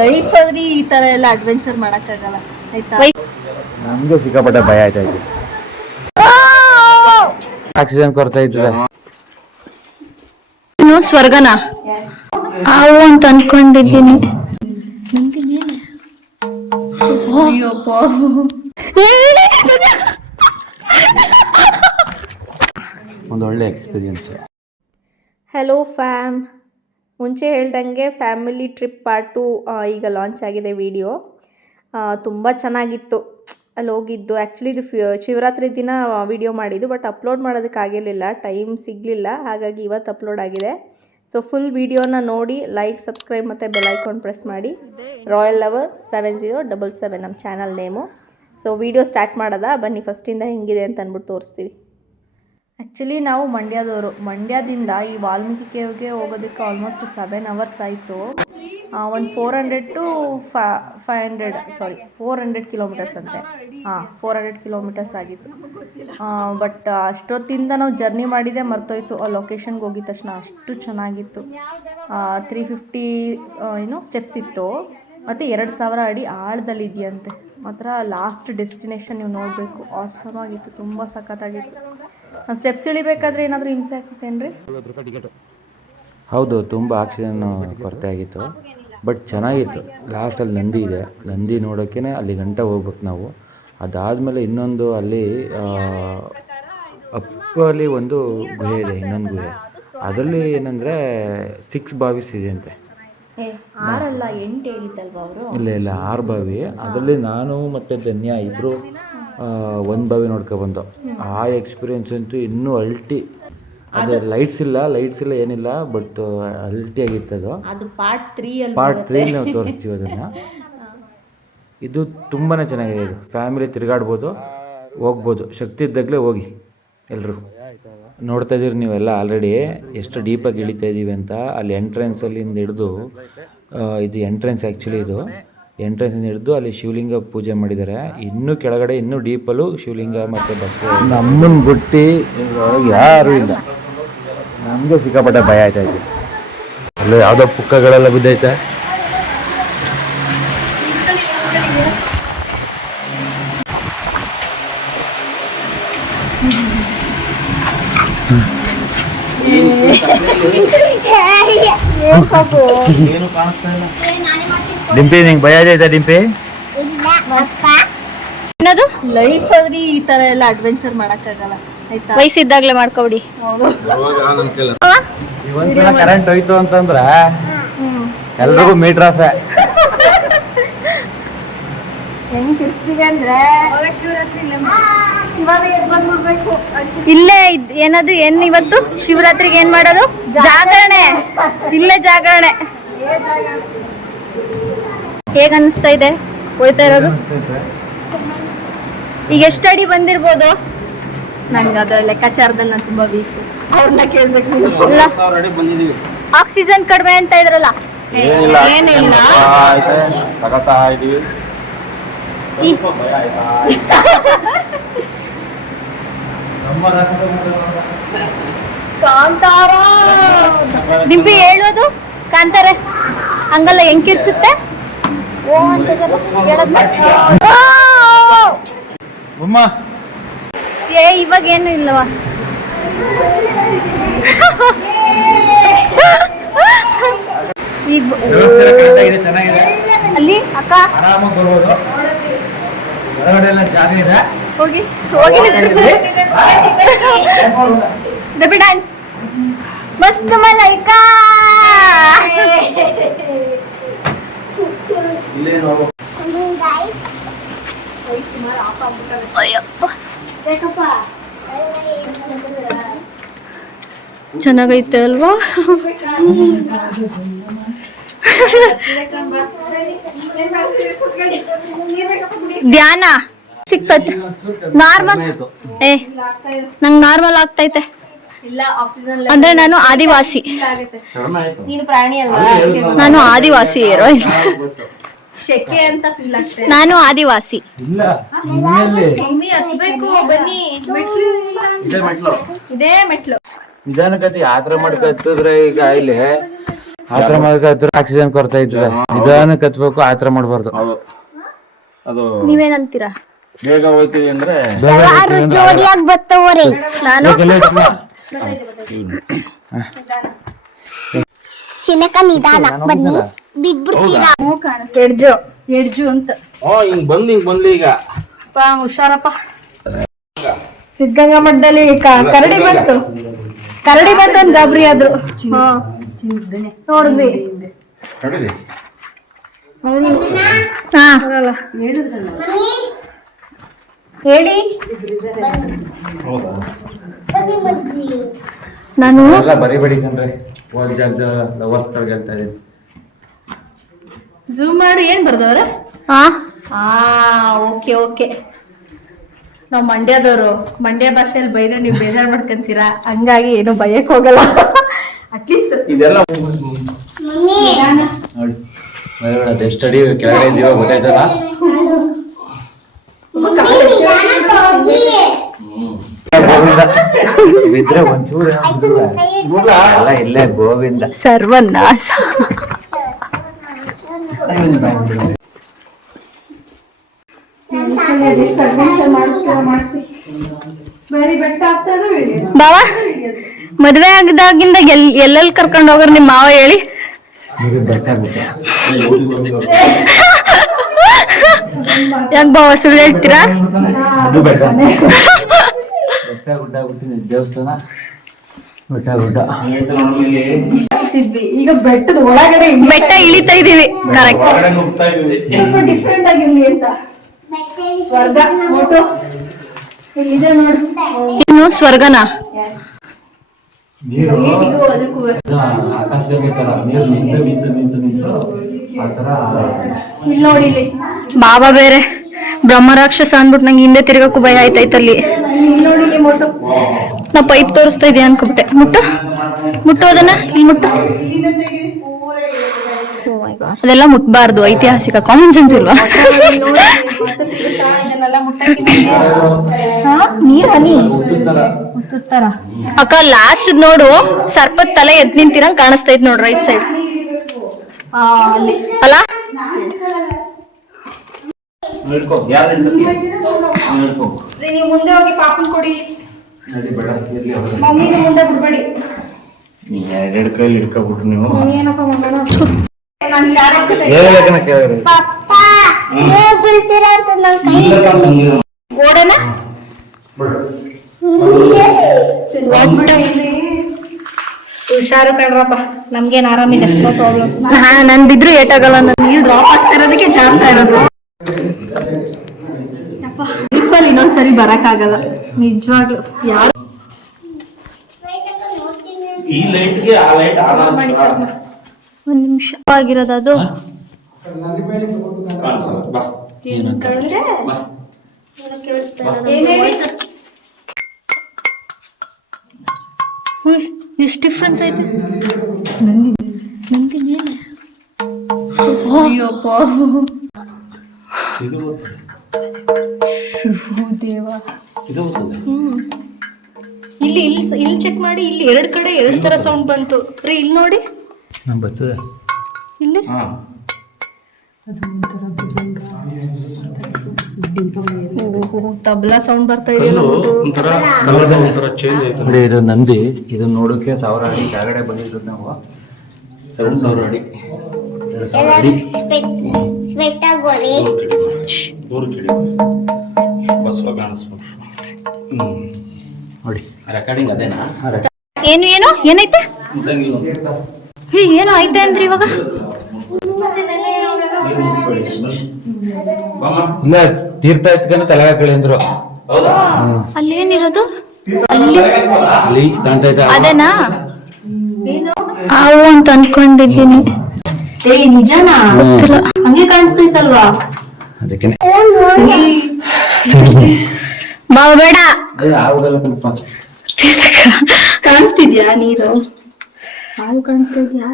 Life ಅಲ್ಲಿ ಈ ತರ ಎಲ್ಲ ಅಡ್ವೆಂಚರ್ ಮಾಡಕ್ಕಾಗಲ್ಲ ಆಯ್ತಾ. ನಮ್ಗೆ ಸಿಕ್ಕಾಪಟ್ಟೆ ಭಯ ಆಯ್ತಾ ಇದೆ. ಆಕ್ಸಿಜನ್ ಕೊರತೆ ಇರ್ತದೆ. ಸ್ವರ್ಗನ ಹಾವು ಅಂತ ಅನ್ಕೊಂಡಿದ್ದೀನಿ. ಒಂದು ಒಳ್ಳೆ ಎಕ್ಸ್ಪೀರಿಯನ್ಸ್. ಹಲೋ ಫ್ಯಾಮ್, ಮುಂಚೆ ಹೇಳ್ದಂಗೆ ಫ್ಯಾಮಿಲಿ ಟ್ರಿಪ್ ಪಾರ್ಟ್ 2 ಈಗ ಲಾಂಚ್ ಆಗಿದೆ ವಿಡಿಯೋ. ತುಂಬ ಚೆನ್ನಾಗಿತ್ತು ಅಲ್ಲಿ ಹೋಗಿದ್ದು. ಆ್ಯಕ್ಚುಲಿ ಇದು ಶಿವರಾತ್ರಿ ದಿನ ವಿಡಿಯೋ ಮಾಡಿದ್ದು, ಬಟ್ ಅಪ್ಲೋಡ್ ಮಾಡೋದಕ್ಕಾಗಿರಲಿಲ್ಲ, ಟೈಮ್ ಸಿಗಲಿಲ್ಲ. ಹಾಗಾಗಿ ಇವತ್ತು ಅಪ್ಲೋಡ್ ಆಗಿದೆ. ಸೊ ಫುಲ್ ವಿಡಿಯೋನ ನೋಡಿ ಲೈಕ್, ಸಬ್ಸ್ಕ್ರೈಬ್ ಮತ್ತು ಬೆಲ್ ಐಕಾನ್ ಪ್ರೆಸ್ ಮಾಡಿ. ರಾಯಲ್ ಲವರ್ 7077 ನಮ್ಮ channel name. So video start ಮಾಡೋದಾ, ಬನ್ನಿ ಫಸ್ಟಿಂದ ಹೆಂಗಿದೆ ಅಂತ ಅಂದ್ಬಿಟ್ಟು ತೋರಿಸ್ತೀವಿ. ಆ್ಯಕ್ಚುಲಿ ನಾವು ಮಂಡ್ಯದವರು. ಮಂಡ್ಯದಿಂದ ಈ ವಾಲ್ಮೀಕಿ ಕೇವ್ಗೆ ಹೋಗೋದಕ್ಕೆ ಆಲ್ಮೋಸ್ಟ್ 7 ಅವರ್ಸ್ ಆಯಿತು. ಒಂದು 400 to 400 ಕಿಲೋಮೀಟರ್ಸ್ ಅಂತೆ. 400 ಕಿಲೋಮೀಟರ್ಸ್ ಆಗಿತ್ತು. ಬಟ್ ಅಷ್ಟೊತ್ತಿಂದ ನಾವು ಜರ್ನಿ ಮಾಡಿದೆ ಮರ್ತೋಯ್ತು. ಆ ಲೊಕೇಶನ್ಗೆ ಹೋಗಿದ ತಕ್ಷಣ ಅಷ್ಟು ಚೆನ್ನಾಗಿತ್ತು. 350 ಸ್ಟೆಪ್ಸ್ ಇತ್ತು ಮತ್ತು 2000 ಅಡಿ ಆಳದಲ್ಲಿ ಇದೆಯಂತೆ. ಮಾತ್ರ ಲಾಸ್ಟ್ ಡೆಸ್ಟಿನೇಷನ್ ನೀವು ನೋಡಬೇಕು. ಆಸಮ್ ಆಗಿತ್ತು, ತುಂಬ ಸಖತ್ತಾಗಿತ್ತು. ಸ್ಟೆಪ್ಸ್ ಇಳಿಬೇಕಾದ್ರೆ ಏನಾದರೂ ಹಿಂಸೆ ಆಗ್ತೇನ್ರಿ? ಹೌದು, ತುಂಬ ಆಕ್ಸಿಜನ್ ಕೊರತೆ ಆಗಿತ್ತು. ಬಟ್ ಚೆನ್ನಾಗಿತ್ತು. ಲಾಸ್ಟಲ್ಲಿ ನಂದಿ ಇದೆ, ನಂದಿ ನೋಡೋಕ್ಕೇ ಅಲ್ಲಿ ಗಂಟ ಹೋಗ್ಬೇಕು ನಾವು. ಅದಾದಮೇಲೆ ಇನ್ನೊಂದು ಅಲ್ಲಿ ಅಪ್ಪಲ್ಲಿ ಒಂದು ಗುಹೆ ಇದೆ, ಇನ್ನೊಂದು ಗುಹೆ. ಅದರಲ್ಲಿ ಏನಂದರೆ 6 ಬಾವಿಸ್ ಇದೆ ಅಂತೆ. 8 ಹೇಳಿದ್ದಲ್ವ ಅವರು? ಇಲ್ಲ 6 ಬಾವಿ. ಅದರಲ್ಲಿ ನಾನು ಮತ್ತು ಧನ್ಯ ಇಬ್ಬರು ಒಂದು ಬಾವಿ ನೋಡ್ಕೊಬಂದು. ಆ ಎಕ್ಸ್ಪೀರಿಯೆನ್ಸ್ ಅಂತೂ ಇನ್ನೂ ಅಲ್ಟಿ. ಅದು ಲೈಟ್ಸ್ ಇಲ್ಲ ಏನಿಲ್ಲ, ಬಟ್ ಅಲ್ಟಿ ಆಗಿತ್ತು. ಅದು ಪಾರ್ಟ್ 3 ನಾವು ತೋರಿಸ್ತೀವಿ ಅದನ್ನು. ಇದು ತುಂಬಾ ಚೆನ್ನಾಗಿದೆ. ಇದು ಫ್ಯಾಮಿಲಿ ತಿರುಗಾಡ್ಬೋದು, ಹೋಗ್ಬೋದು. ಶಕ್ತಿ ಇದ್ದಾಗಲೇ ಹೋಗಿ ಎಲ್ಲರೂ. ನೋಡ್ತಾ ಇದ್ದೀರಿ ನೀವೆಲ್ಲ ಆಲ್ರೆಡಿ ಎಷ್ಟು ಡೀಪಾಗಿ ಇಳಿತಾ ಇದ್ದೀವಿ ಅಂತ. ಅಲ್ಲಿ ಎಂಟ್ರೆನ್ಸಲ್ಲಿಂದ ಹಿಡಿದು ಇದು ಎಂಟ್ರೆನ್ಸ್. ಆ್ಯಕ್ಚುಲಿ ಇದು ಎಂಟ್ರೆನ್ಸಿಂದ ಹಿಡಿದು ಅಲ್ಲಿ ಶಿವಲಿಂಗ ಪೂಜೆ ಮಾಡಿದ್ದಾರೆ. ಇನ್ನೂ ಕೆಳಗಡೆ ಇನ್ನೂ ಡೀಪಲ್ಲೂ ಶಿವಲಿಂಗ ಮತ್ತು ಬಸ್ಸು. ನಮ್ಮನ್ನು ಬಿಟ್ಟು ಯಾರೂ ಇಲ್ಲ. ನಮಗೆ ಸಿಕ್ಕಾಪಟ್ಟೆ ಭಯ ಆಯ್ತಾಯಿದೆ. ಅಲ್ಲೂ ಯಾವುದೋ ಪುಕ್ಕಗಳೆಲ್ಲ ಬಿದ್ದೈತೆ. ಏನು ಕಾಣಿಸ್ತಾ ಇಲ್ಲ. ಡಿಂಪಿ, ನಿಂಗೆ ಭಯ ಆಯ್ತಾ ಡಿಂಪಿ? ಏನದು ಲೈಫ್ ಅಲ್ಲಿ ಈ ತರ ಎಲ್ಲ ಅಡ್ವೆಂಚರ್ ಮಾಡಕ್ಕಾಗಲ್ಲ ಆಯ್ತಾ. ವಯಸ್ಸಿದ್ದಾಗ್ಲೇ ಮಾಡ್ಕೊಬಿಡಿ. ಒಂದ್ಸಲ ಕರೆಂಟ್ ಹೋಯ್ತು ಅಂತಂದ್ರೆ ಎಲ್ರಿಗೂ ಮೀಟರ್ ಆಫ್. ಇಲ್ಲೇ ಏನದು ಏನ್ ಇವತ್ತು ಶಿವರಾತ್ರಿಗೆ ಏನ್ ಮಾಡೋದು? ಜಾಗರಣೆ. ಇಲ್ಲೇ ಜಾಗರಣೆ. ಹೇಗ ಅನಿಸ್ತಾ ಇದೆ ಹೋಯ್ತಾ ಇರೋದು? ಈಗ ಎಷ್ಟು ಅಡಿ ಬಂದಿರ್ಬೋದು? ನಂಗೆ ಅದ್ರ ಲೆಕ್ಕಾಚಾರದಲ್ಲಿ ನಾನು ತುಂಬಾ ವೀಕ್. ಅವ್ರನ್ನ ಕೇಳ್ಬೇಕು. ಆಕ್ಸಿಜನ್ ಕಡಿಮೆ ಅಂತ ಇದ್ರಲ್ಲ, ಏನಿಲ್ಲ. ಕಾಂತಾರ ಡಿಂಪಿ ಹೇಳೋದು ಕಾಂತಾರೆ ಹಂಗಲ್ಲ, ಹೆಂಗ್ ಕಿರ್ಚುತ್ತೆ. ಓ ಅಂತ ಇವಾಗ ಏನು ಇಲ್ಲವಾ? ಈಗ ಅಲ್ಲಿ ಅಕ್ಕ ಹೋಗಿ ಡಬ್ಬಿ ಡ್ಯಾನ್ಸ್ ಮಸ್ತ್ ಮಲೈಕಾ. ಚೆನ್ನಾಗೈತೆ ಅಲ್ವಾ? ಧ್ಯಾನ ಸಿಕ್ತೈತೆ. ನಾರ್ಮಲ್ ನಂಗೆ ನಾರ್ಮಲ್ ಆಗ್ತೈತೆ. ಅಂದ್ರೆ ನಾನು ಆದಿವಾಸಿ. ನಾನು ಆದಿವಾಸಿ ಇರೋ. ಶೆಕೆ ಅಂತ ಫೀಲ್ ಆಗ್ತದೆ. ನಾನು ಆದಿವಾಸಿ. ಇದೇ ಮೆಟ್ಲು. ನಿಧಾನಕ್ಕೆ ಯಾತ್ರೆ ಮಾಡ್ಕತ್ತಿದ್ರೆ ಈಗ ಇಲ್ಲಿ ಆತರ ಮಾಡಿದ್ರೆ ಆಕ್ಸಿಜನ್ ಕೊರತೆ ಇರ್ತದೆ. ನಿಧಾನಕ್ಕೆ ಹತ್ಬೇಕು, ಆತರ ಮಾಡಬಾರ್ದು. ಅದು ನೀವೇನಂತೀರಾ? ಬೇಗ ಹೋಯ್ತೀವಿ ಅಂದ್ರೆ ನಾನು ಚಿನ್ನಕ ನಿಧಾನ ಬನ್ನಿ ಬಿದ್ಬಿಡ್ತೀರಾ. ಎಡ್ಜು ಅಂತ ಹಿಂಗ್ ಬಂದ್ಲಿ ಈಗ ಹುಷಾರಪ್ಪ. ಸಿದ್ಧಗಂಗಾ ಮಠದಲ್ಲಿ ಕರಡಿ ಬಂತು ಅಂತ ಗಾಬರಿ ಆದ್ರು. ನೋಡಿದ್ವಿ. ನೋಡಿರಿ ಹೇಳಿ. ನಾನು ಎಲ್ಲ ಬರಿಬೇಡಿ ಕಣ್ರಿ, ಹೋದ ಜಾಗದ ಲವರ್ಸ್ಗಳಿಗೆ ಹೇಳ್ತಾ ಇದೀನಿ. ಝೂಮ್ ಮಾಡಿ ಏನ್ ಬರ್ದವ್ರೆ? ಓಕೆ. ನಾವು ಮಂಡ್ಯದವರು, ಮಂಡ್ಯ ಭಾಷೆಯಲ್ಲಿ ಬೈದ್ರೆ ನೀವು ಬೇಜಾರು ಮಾಡ್ಕೊಂತೀರಾ, ಹಂಗಾಗಿ ಏನು ಭಯಕ್ಕೆ ಹೋಗಲ್ಲ. ಅಟ್ಲೀಸ್ಟ್ ಇದೆಲ್ಲ ನೋಡಿ ಅದೆಷ್ಟು ಅಡಿ ಕೆಳಗಡೆ ಇದೀವ ಗೊತ್ತಾಯ್ತಲ್ಲ. ಬಿದ್ರೆ ಒಂಚೂರು ಅಲ್ಲ, ಇಲ್ಲೇ ಗೋವಿಂದ ಸರ್ವನಾಶ. ಬಾವಾ ಮದ್ವೆ ಆಗದಾಗಿಂದ ಎಲ್ಲೆಲ್ಲಿ ಕರ್ಕೊಂಡು ಹೋಗ್ರ ನಿಮ್ ಮಾವ ಹೇಳಿ. ಯಾಕೆ ಬಾವ ಸುಳ್ಳು ಹೇಳ್ತೀರಾ? ಬೆಟ್ಟ ಗುಡ್ಡ ಬಿಡ್ತೀನಿ, ದೇವಸ್ಥಾನ ಬೆಟ್ಟ ಗುಡ್ಡ. ಈಗ ಬೆಟ್ಟದ ಒಳಗಡೆ ಬೆಟ್ಟ ಇಳಿತಾ ಇದೀವಿ. ಕರೆಕ್ಟ್, ಡಿಫ್ರೆಂಟ್ ಆಗಿರ್ಲಿ ಅಂತ. ಸ್ವರ್ಗ ಫೋಟೋ ಇಲ್ಲಿದೆ ನೋಡಿ. ಇನ್ನು ಸ್ವರ್ಗನಾ? ನೀರು ಆಕಾಶದಲ್ಲಿ ನೀರು ನಿಂತು ಆತರ. ಇಲ್ಲಿ ನೋಡಿ, ಇಲ್ಲಿ ಬಾಬಾ ಬೇರೆ ಬ್ರಹ್ಮ ರಾಕ್ಷಸ ಅಂದ್ಬಿಟ್ಟು ನಂಗೆ ಹಿಂದೆ ತಿರ್ಗಕ್ಕೂ ಭಯ ಆಯ್ತಾಯ್ತಲ್ಲಿ. ಇಲ್ಲಿ ನೋಡಿ, ಇಲ್ಲಿ ಮುಟ್ಟು. ನಾ ಪೈಪ್ ತೋರಿಸ್ತಾ ಇದೀಯ ಅನ್ಕೊಬಿಟ್ಟೆ. ಮುಟ್ಟು ಅದನ್ನ, ಇಲ್ಲಿ ಮುಟ್ಟು. ಅದೆಲ್ಲ ಮುಟ್ಬಾರ್ದು, ಐತಿಹಾಸಿಕ. ಕಾಮನ್ ಸೆನ್ಸ್ ಇಲ್ವಾ? ನೀರ್ ಹನಿ ಅಕ್ಕ. ಲಾಸ್ಟ್ ನೋಡು, ಸರ್ಪದ ತಲೆ ಎದ್ ನಿಂತಿರಂಗ್ ಕಾಣಿಸ್ತೈತ್ ನೋಡ್ರಿ, ರೈಟ್ ಸೈಡ್ ಅಲ್ಲ? ನೀವು ಮುಂದೆ ಹೋಗಿ ಪಾಪನ್ ಕೊಡಿ, ಮಮ್ಮಿನ ಮುಂದೆ ಬಿಡ್ಬೇಡಿ. ಎರಡು ಕೈಲಿ ಹಿಡ್ಕೊಬಿಟ್ರು ನೀವು. ಏನಪ್ಪ ಮಾಡೋಣ? ಬೀಳ್ತೀರಾ ಅಂತ ನನ್ ಕೈ ಓಡನ ಹುಷಾರು ಕಣ್ರಪ್ಪ, ನಮ್ಗೇನ್ ಆರಾಮಿದೆ, ನೋ ಪ್ರಾಬ್ಲಮ್. ನನ್ ಬಿದ್ರು ಏಟಾಗಲ್ಲ, ನನ್ ನೀರು ಡ್ರಾಪ್ ಆಗ್ತಾ ಇರೋದಕ್ಕೆ ಜಾರ್ತಾ ಇರೋದು. ಲೈಫಲ್ಲಿ ಇನ್ನೊಂದ್ಸರಿ ಬರಕ್ಕಾಗಲ್ಲ ನಿಜವಾಗ್ಲು. ಯಾರು ಈ ಲೈಟ್ಗೆ ಆ ಲೈಟ್ ಮಾಡಿ ಸರ್, ಒಂದ್ ನಿಮಿಷ ಆಗಿರೋದು ಅದು. ಎಷ್ಟು ಡಿಫ್ರೆನ್ಸ್ ಐತೆ. ಇಲ್ಲಿ ಚೆಕ್ ಮಾಡಿ, ಇಲ್ಲಿ ಎರಡ್ ಕಡೆ ಎರಡ್ ತರ ಸೌಂಡ್ ಬಂತು ರೀ. ಇಲ್ಲಿ ನೋಡಿ, ಬರ್ತದೆ ಇಲ್ಲಿ ತಬಲಾ ಸೌಂಡ್ ಬರ್ತಾ ಇದೆಯಲ್ಲ. ನೋಡಿ, ಇದು ನಂದಿ. ಇದನ್ನ ನೋಡೋಕೆ 1000 ಅಡಿ ಕೆಳಗಡೆ ಬಂದಿರೋದು ನಾವು. 2000 ಅಡಿ ಸ್ವೆಟ್ ಆಗೋರಿ ನೋಡಿ. ರೆಕಾರ್ಡಿಂಗ್ ಅದೇನಾ? ಏನು ಏನೈತೆ? ಏನೋ ಐತೆ ಅಂದ್ರಿ ಇವಾಗ? ಇಲ್ಲ, ತೀರ್ಥ ಎತ್ಕೊಂಡು ತಲೆ ಹಾಕಳಿ ಅಂದ್ರು. ಅಲ್ಲೇನಿರೋದು? ಅಲ್ಲಿ ಕಾಣ್ತಾ ಇದ್ದ ಅದೇನಾ? ಹಾವು ಅಂತ ಅನ್ಕೊಂಡಿದ್ದೀನಿ. ನಿಜನಾ? ಹಂಗೆ ಕಾಣಿಸ್ತೈತಲ್ವಾ? ಅದಕ್ಕೆ ಬಾವ ಬೇಡ. ಕಾಣಿಸ್ತಿದ್ಯಾ ನೀರು? ಹಾವು ಕಾಣಿಸ್ತಿದ್ಯಾ?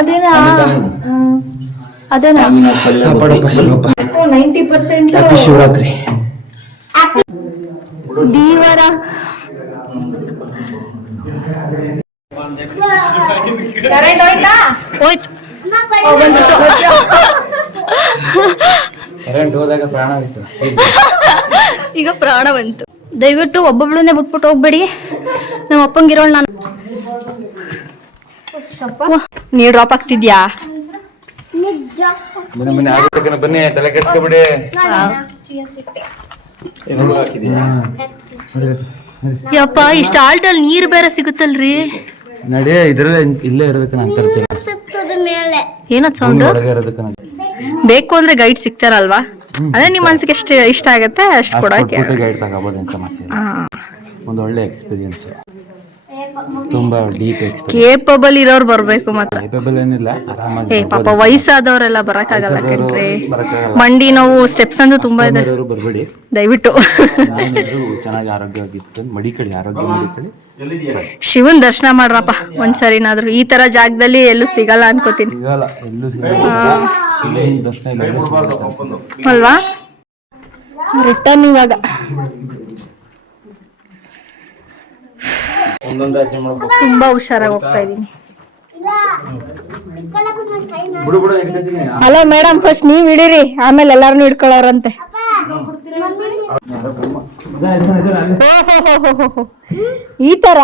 ಅದೇನಾ? 90% ಶಿವರಾತ್ರಿ. ದೀವರ ಹೋಯ್ತು. ಕರೆಂಟ್ ಹೋದಾಗ ಪ್ರಾಣ ಹೋಯ್ತು. ಈಗ ಪ್ರಾಣ ಬಂತು. ದಯವಿಟ್ಟು ಒಬ್ಬೊಬ್ಳನ್ನೇ ಬಿಟ್ಬಿಟ್ಟು ಹೋಗ್ಬೇಡಿ. ನಮ್ಮ ಅಪ್ಪಂಗಿರೋಳು ನಾನು. ನೀರು ಡ್ರಾಪ್ ಆಗ್ತಿದ್ಯಾ? ಬನ್ನಿ ಆಗ್ಬೇಕನ ಬನ್ನಿ, ತಲೆ ಕೆಡ್ಸ್ಕೊಬಿಡಿ. ಯಪ್ಪ ಇಷ್ಟ ಆಲ್ಟಲ್ಲಿ ನೀರು ಬೇರೆ ಸಿಗುತ್ತಲ್ರಿ. ನಡಿ ಇದ್ರಲ್ಲೇ ಇಲ್ಲೇ ಇರೋದಕ್ಕೆ ಅಂತರ್ಜಲ ಸುತ್ತದ ಮೇಲೆ ಏನದ್ ಸೌಂಡ್? ಒಳಗೆ ಇರೋದಕ್ಕೆ ಬೇಕು ಅಂದ್ರೆ ಗೈಡ್ ಸಿಗ್ತಾರಲ್ವಾ? ಅದೇ ನಿಮ್ಮ ಮನ್ಸಿಗೆ ಎಷ್ಟು ಇಷ್ಟ ಆಗತ್ತೆ ಅಷ್ಟು ಕೊಡೋಕೆ. ಗೈಡ್ ತಗೋಬೋದೇನು ಸಮಸ್ಯೆ ಇಲ್ಲ. ಒಂದು ಒಳ್ಳೆ ಎಕ್ಸ್ಪೀರಿಯನ್ಸ್, ತುಂಬಾ ಡೀಪ್ ಎಕ್ಸ್ಪೀರಿಯನ್ಸ್. ಕೇಪಬಲ್ ಇರೋರು ಬರ್ಬೇಕು ಮಾತ್ರ. ಕೇಪಬಲ್ ಏನಿಲ್ಲ, ಆರಾಮಾಗಿ ಪಾಪ ವಯಸ್ಸಾದವರೆಲ್ಲ ಬರಕ್ಕಾಗಲ್ಲ ಕಣ್ರಿ. ಬರಕ್ಕಾಗಲ್ಲ. ಮಂಡಿ ನೋವು, ಸ್ಟೆಪ್ಸ್ ಅಂದು ತುಂಬಾ ಇದೆ. ಬರ್ಬೇಡಿ, ದಯವಿಟ್ಟು ಏನಿದ್ರು ಚೆನ್ನಾಗಿ ಆರೋಗ್ಯವಾಗಿತ್ತು. ಮಡಿಕಳಿ, ಆರೋಗ್ಯ ಮಡಿಕಳಿ. ಶಿವನ್ ದರ್ಶನ ಮಾಡ್ರಪ್ಪ ಒಂದ್ಸರಿನಾದ್ರು. ಈ ತರ ಜಾಗದಲ್ಲಿ ಎಲ್ಲೂ ಸಿಗಲ್ಲ ಅನ್ಕೋತೀನಿ ಸಿಗಲ್ಲ, ಎಲ್ಲೂ ಸಿಗಲ್ಲ. ಶಿವನ ದರ್ಶನ ಎಲ್ಲೂ ಸಿಗಲ್ಲ ಅಲ್ವಾ? ರಿಟರ್ನ್ ಇವಾಗ ತುಂಬಾ ಹುಷಾರಾಗಿ ಹೋಗ್ತಾ ಇದೀನಿ. ಅಲ್ಲ ಮೇಡಮ್, ಫಸ್ಟ್ ನೀವ್ ಹಿಡೀರಿ, ಆಮೇಲೆ ಎಲ್ಲಾರನು ಹಿಡ್ಕೊಳ್ಳೋರಂತೆ. ಈ ತರ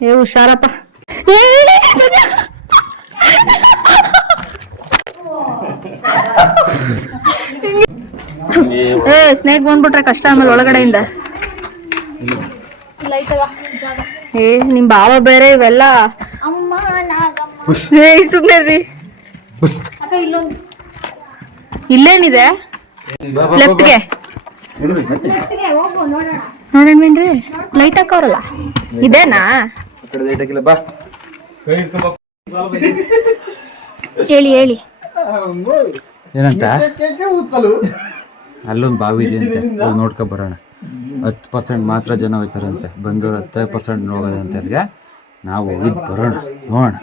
ಏ ಹುಷಾರಪ್ಪ. ಸ್ನೇಕ್ ಬಂದ್ಬಿಟ್ರೆ ಕಷ್ಟ ಆಮೇಲೆ ಒಳಗಡೆಯಿಂದ. ಏ ನಿಮ್ ಬಾವ ಬೇರೆ ಇವೆಲ್ಲ. ಏ ಸುಮ್ನೆ ಇಲ್ಲೇನಿದೆ ಲೆಫ್ಟ್ಗೆ ನೋಡೇನ್ರಿ, ಲೈಟ್ ಹಾಕವ್ರಲ್ಲ ಇದೇನಾ? ಹೇಳಿ ಹೇಳಿ. ಏನಂತ? ಅಲ್ಲೊಂದು ಬಾವಿ ಇದೆ ಅಂತೆ, ಅಲ್ಲಿ ನೋಡ್ಕೊ ಬರೋಣ. 10% ಮಾತ್ರ ಜನ ಹೋಯ್ತಾರಂತೆ, ಬಂದವ್ರು 10% ಹೋಗೋದಂತೆ. ಅಲ್ಲಿಗೆ ನಾವು ಹೋಗಿದ್ದು ಬರೋಣ, ನೋಡೋಣ.